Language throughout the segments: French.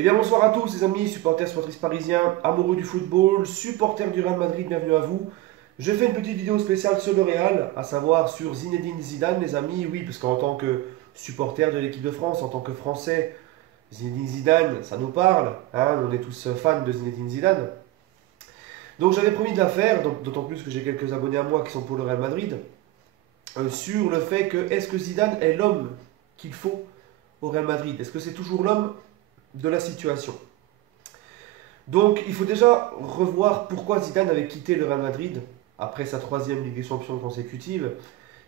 Eh bien bonsoir à tous les amis, supporters, supportrices parisiens, amoureux du football, supporters du Real Madrid, bienvenue à vous. Je fais une petite vidéo spéciale sur le Real, à savoir sur Zinedine Zidane les amis, oui, parce qu'en tant que supporter de l'équipe de France, en tant que Français, Zinedine Zidane, ça nous parle, hein, on est tous fans de Zinedine Zidane. Donc j'avais promis de la faire, d'autant plus que j'ai quelques abonnés à moi qui sont pour le Real Madrid, sur le fait que est-ce que Zidane est l'homme qu'il faut au Real Madrid? Est-ce que c'est toujours l'homme de la situation? Donc il faut déjà revoir pourquoi Zidane avait quitté le Real Madrid après sa troisième Ligue des Champions consécutive.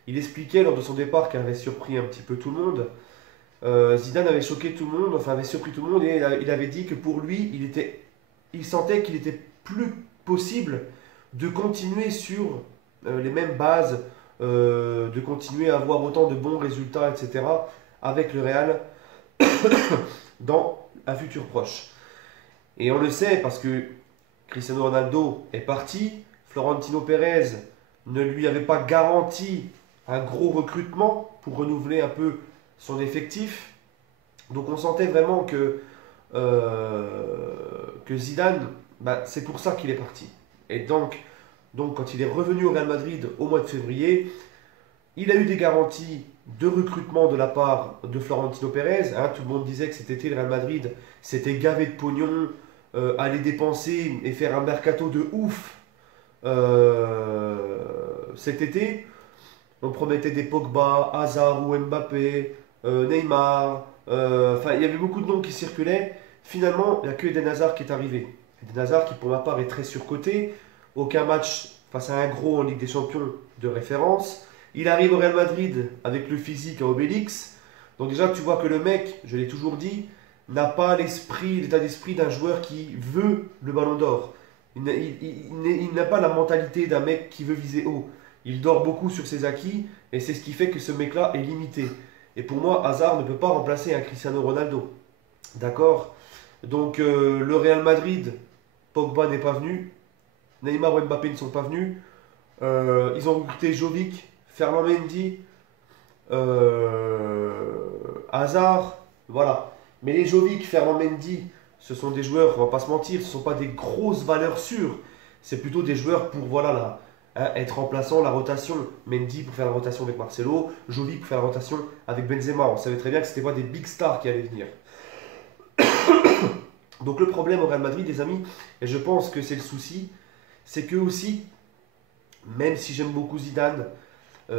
Il expliquait lors de son départ qu'il avait surpris un petit peu tout le monde. Zidane avait choqué tout le monde, enfin avait surpris tout le monde et il avait dit que pour lui, il sentait qu'il était plus possible de continuer sur les mêmes bases, de continuer à avoir autant de bons résultats, etc. avec le Real dans un futur proche. Et on le sait parce que Cristiano Ronaldo est parti, Florentino Pérez ne lui avait pas garanti un gros recrutement pour renouveler un peu son effectif. Donc on sentait vraiment que Zidane, bah, c'est pour ça qu'il est parti. Et donc quand il est revenu au Real Madrid au mois de février, il a eu des garanties de recrutement de la part de Florentino Pérez. Hein, tout le monde disait que cet été, le Real Madrid s'était gavé de pognon, allait dépenser et faire un mercato de ouf cet été. On promettait des Pogba, Hazard ou Mbappé, Neymar. Enfin, il y avait beaucoup de noms qui circulaient. Finalement, il n'y a que Eden Hazard qui est arrivé. Eden Hazard qui, pour ma part, est très surcoté. Aucun match face à un gros en Ligue des Champions de référence. Il arrive au Real Madrid avec le physique à Obélix. Donc déjà, tu vois que le mec, je l'ai toujours dit, n'a pas l'état d'esprit d'un joueur qui veut le ballon d'or. Il n'a pas la mentalité d'un mec qui veut viser haut. Il dort beaucoup sur ses acquis et c'est ce qui fait que ce mec-là est limité. Et pour moi, Hazard ne peut pas remplacer un Cristiano Ronaldo. D'accord? Donc le Real Madrid, Pogba n'est pas venu, Neymar ou Mbappé ne sont pas venus. Ils ont recruté Jovic, Ferland Mendy, Hazard, voilà. Mais les Jovic, Ferland Mendy, ce sont des joueurs, on va pas se mentir, ce ne sont pas des grosses valeurs sûres. C'est plutôt des joueurs pour, voilà, là, hein, être remplaçant, la rotation. Mendy pour faire la rotation avec Marcelo, Jovic pour faire la rotation avec Benzema. On savait très bien que ce n'était pas des big stars qui allaient venir. Donc le problème au Real Madrid, les amis, et je pense que c'est le souci, c'est que aussi, même si j'aime beaucoup Zidane,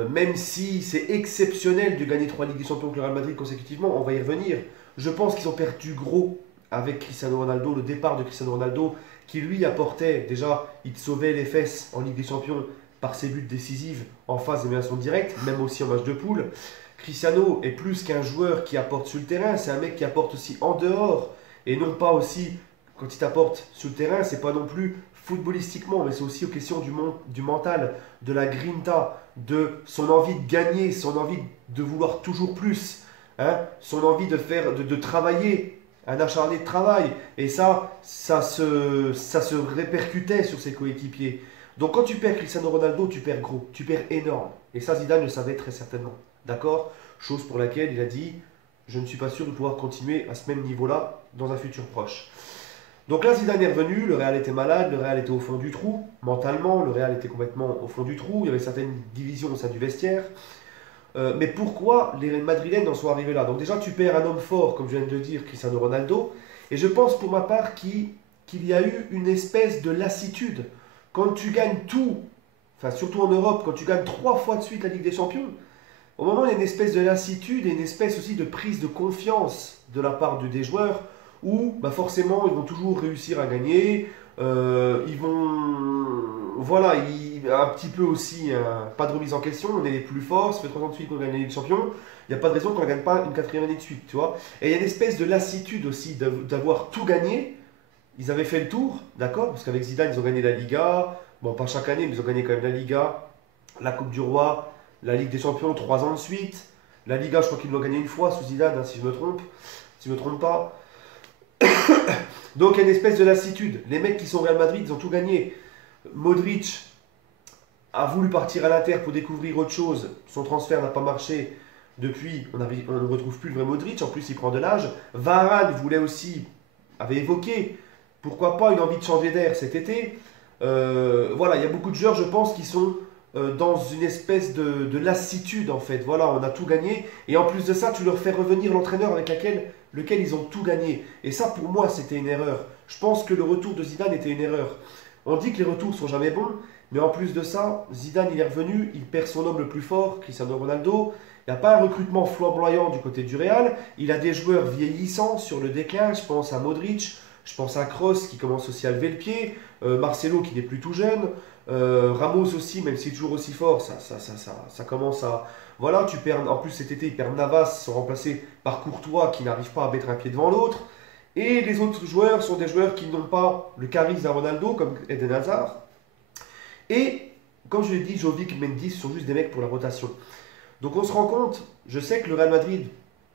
même si c'est exceptionnel de gagner 3 Ligues des Champions avec le Real Madrid consécutivement, on va y revenir. Je pense qu'ils ont perdu gros avec Cristiano Ronaldo, le départ de Cristiano Ronaldo, qui lui apportait, déjà, il sauvait les fesses en Ligue des Champions par ses buts décisifs en phase d'élimination directe, même aussi en match de poule. Cristiano est plus qu'un joueur qui apporte sur le terrain, c'est un mec qui apporte aussi en dehors, et non pas aussi, quand il t'apporte sur le terrain, c'est pas non plus footballistiquement, mais c'est aussi aux questions du mental, de la grinta, de son envie de gagner, son envie de vouloir toujours plus, hein, son envie de travailler, un acharné de travail. Et ça se répercutait sur ses coéquipiers. Donc quand tu perds Cristiano Ronaldo, tu perds gros, tu perds énorme. Et ça, Zidane le savait très certainement. D'accord? Chose pour laquelle il a dit, je ne suis pas sûr de pouvoir continuer à ce même niveau-là dans un futur proche. Donc là, Zidane est revenu, le Real était malade, le Real était au fond du trou, mentalement, le Real était complètement au fond du trou, il y avait certaines divisions au sein du vestiaire. Mais pourquoi les Madrilènes en sont arrivés là? Donc déjà, tu perds un homme fort, comme je viens de le dire, Cristiano Ronaldo, et je pense pour ma part qu'il y a eu une espèce de lassitude. Quand tu gagnes tout, enfin surtout en Europe, quand tu gagnes 3 fois de suite la Ligue des Champions, au moment où il y a une espèce de lassitude et une espèce aussi de prise de confiance de la part des joueurs, où bah forcément ils vont toujours réussir à gagner, ils vont, voilà, un petit peu aussi, pas de remise en question, on est les plus forts, ça fait 3 ans de suite qu'on gagne la Ligue des Champions, il n'y a pas de raison qu'on ne gagne pas une quatrième année de suite, tu vois. Et il y a une espèce de lassitude aussi d'avoir tout gagné. Ils avaient fait le tour, d'accord, parce qu'avec Zidane ils ont gagné la Liga, bon pas chaque année mais ils ont gagné quand même la Liga, la Coupe du Roi, la Ligue des Champions 3 ans de suite, la Liga je crois qu'ils l'ont gagné une fois sous Zidane, hein, si je me trompe, si je me trompe pas. Donc il y a une espèce de lassitude. Les mecs qui sont au Real Madrid, ils ont tout gagné. Modric a voulu partir à l'Inter pour découvrir autre chose. Son transfert n'a pas marché. Depuis, on ne retrouve plus le vrai Modric. En plus, il prend de l'âge. Varane voulait aussi avait évoqué, pourquoi pas une envie de changer d'air cet été. Voilà, il y a beaucoup de joueurs, je pense, qui sont dans une espèce de lassitude en fait. Voilà, on a tout gagné. Et en plus de ça, tu leur fais revenir l'entraîneur avec lequel ils ont tout gagné. Et ça, pour moi, c'était une erreur. Je pense que le retour de Zidane était une erreur. On dit que les retours sont jamais bons, mais en plus de ça, Zidane, il est revenu, il perd son homme le plus fort, Cristiano Ronaldo. Il n'y a pas un recrutement flamboyant du côté du Real. Il a des joueurs vieillissants sur le déclin. Je pense à Modric, je pense à Kroos qui commence aussi à lever le pied, Marcelo qui n'est plus tout jeune, Ramos aussi, même s'il est toujours aussi fort, ça commence à... Voilà, tu perds, en plus cet été, ils perdent Navas, sont remplacés par Courtois qui n'arrive pas à mettre un pied devant l'autre. Et les autres joueurs sont des joueurs qui n'ont pas le charisme d'un Ronaldo, comme Eden Hazard. Et, comme je l'ai dit, Jovic, Mendy, ce sont juste des mecs pour la rotation. Donc on se rend compte, je sais que le Real Madrid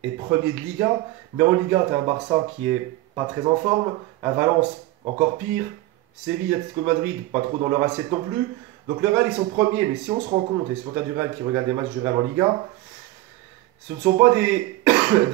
est premier de Liga, mais en Liga, tu as un Barça qui est pas très en forme, un Valence encore pire, Séville, Atlético de Madrid, pas trop dans leur assiette non plus. Donc le Real, ils sont premiers, mais si on se rend compte, et si on a du Real qui regarde des matchs du Real en Liga, ce ne sont pas des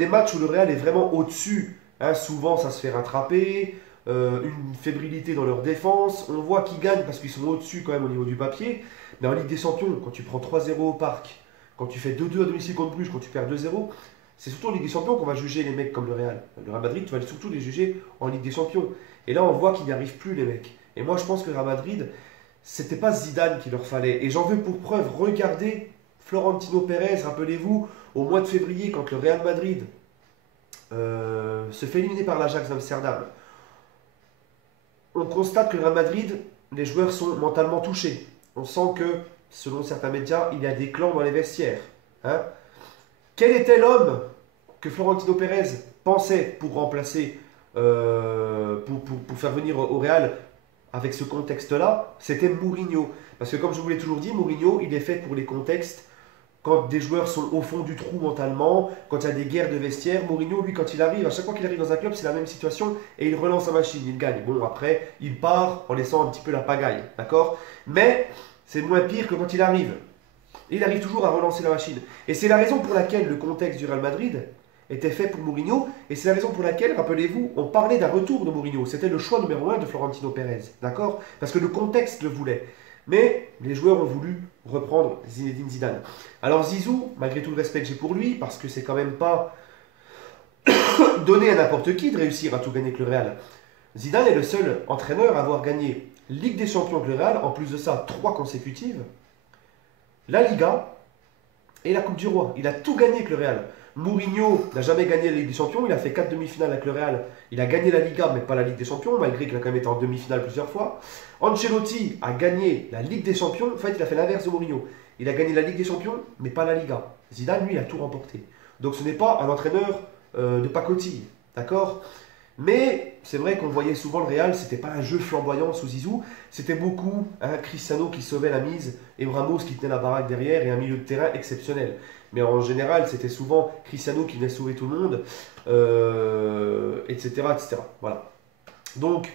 matchs où le Real est vraiment au-dessus. Hein, souvent, ça se fait rattraper, une fébrilité dans leur défense. On voit qu'ils gagnent parce qu'ils sont au-dessus quand même au niveau du papier. Mais en Ligue des Champions, quand tu prends 3-0 au parc, quand tu fais 2-2 à domicile contre Bruges, quand tu perds 2-0, c'est surtout en Ligue des Champions qu'on va juger les mecs comme le Real. Le Real Madrid, tu vas surtout les juger en Ligue des Champions. Et là, on voit qu'ils n'y arrivent plus, les mecs. Et moi, je pense que le Real Madrid, c'était pas Zidane qu'il leur fallait. Et j'en veux pour preuve, regardez Florentino Pérez, rappelez-vous, au mois de février, quand le Real Madrid se fait éliminer par l'Ajax d'Amsterdam, on constate que le Real Madrid, les joueurs sont mentalement touchés. On sent que, selon certains médias, il y a des clans dans les vestiaires. Hein. Quel était l'homme que Florentino Pérez pensait pour remplacer, pour faire venir au Real avec ce contexte-là? C'était Mourinho. Parce que comme je vous l'ai toujours dit, Mourinho, il est fait pour les contextes quand des joueurs sont au fond du trou mentalement, quand il y a des guerres de vestiaire. Mourinho, lui, quand il arrive, à chaque fois qu'il arrive dans un club, c'est la même situation et il relance la machine, il gagne. Bon, après, il part en laissant un petit peu la pagaille, d'accord? Mais c'est moins pire que quand il arrive. Et il arrive toujours à relancer la machine. Et c'est la raison pour laquelle le contexte du Real Madrid était fait pour Mourinho. Et c'est la raison pour laquelle, rappelez-vous, on parlait d'un retour de Mourinho. C'était le choix numéro 1 de Florentino Pérez. D'accord? Parce que le contexte le voulait. Mais les joueurs ont voulu reprendre Zinedine Zidane. Alors Zizou, malgré tout le respect que j'ai pour lui, parce que c'est quand même pas donné à n'importe qui de réussir à tout gagner avec le Real. Zidane est le seul entraîneur à avoir gagné Ligue des Champions avec le Real, en plus de ça, 3 consécutives, la Liga et la Coupe du Roi. Il a tout gagné avec le Real. Mourinho n'a jamais gagné la Ligue des Champions, il a fait 4 demi-finales avec le Real. Il a gagné la Liga, mais pas la Ligue des Champions, malgré qu'il a quand même été en demi-finale plusieurs fois. Ancelotti a gagné la Ligue des Champions, en fait, il a fait l'inverse de Mourinho. Il a gagné la Ligue des Champions, mais pas la Liga. Zidane, lui, il a tout remporté. Donc ce n'est pas un entraîneur de pacotille, d'accord? Mais c'est vrai qu'on voyait souvent le Real, c'était pas un jeu flamboyant sous Zizou, c'était beaucoup Cristiano qui sauvait la mise et Ramos qui tenait la baraque derrière et un milieu de terrain exceptionnel. Mais en général, c'était souvent Cristiano qui venait sauver tout le monde, etc., etc. Voilà. Donc,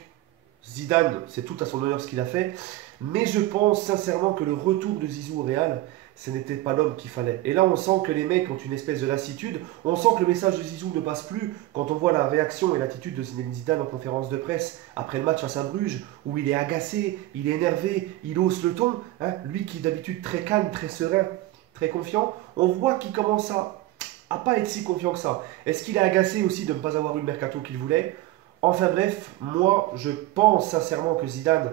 Zidane, c'est tout à son honneur ce qu'il a fait, mais je pense sincèrement que le retour de Zizou au Real, ce n'était pas l'homme qu'il fallait. Et là, on sent que les mecs ont une espèce de lassitude. On sent que le message de Zizou ne passe plus quand on voit la réaction et l'attitude de Zinedine Zidane en conférence de presse après le match face à Bruges, où il est agacé, il est énervé, il hausse le ton. Hein, lui qui est d'habitude très calme, très serein, très confiant, on voit qu'il commence à pas être si confiant que ça. Est-ce qu'il est agacé aussi de ne pas avoir eu le mercato qu'il voulait? Enfin bref, moi je pense sincèrement que Zidane,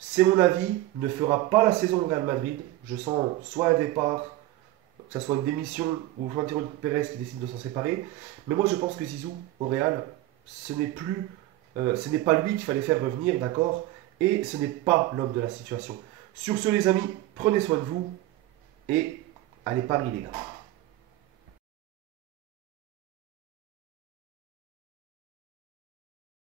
c'est mon avis, ne fera pas la saison au Real Madrid. Je sens soit un départ, que ce soit une démission ou Florentino Pérez qui décide de s'en séparer. Mais moi je pense que Zizou au Real, ce n'est pas lui qu'il fallait faire revenir, d'accord? Et ce n'est pas l'homme de la situation. Sur ce les amis, prenez soin de vous et allez Paris les gars.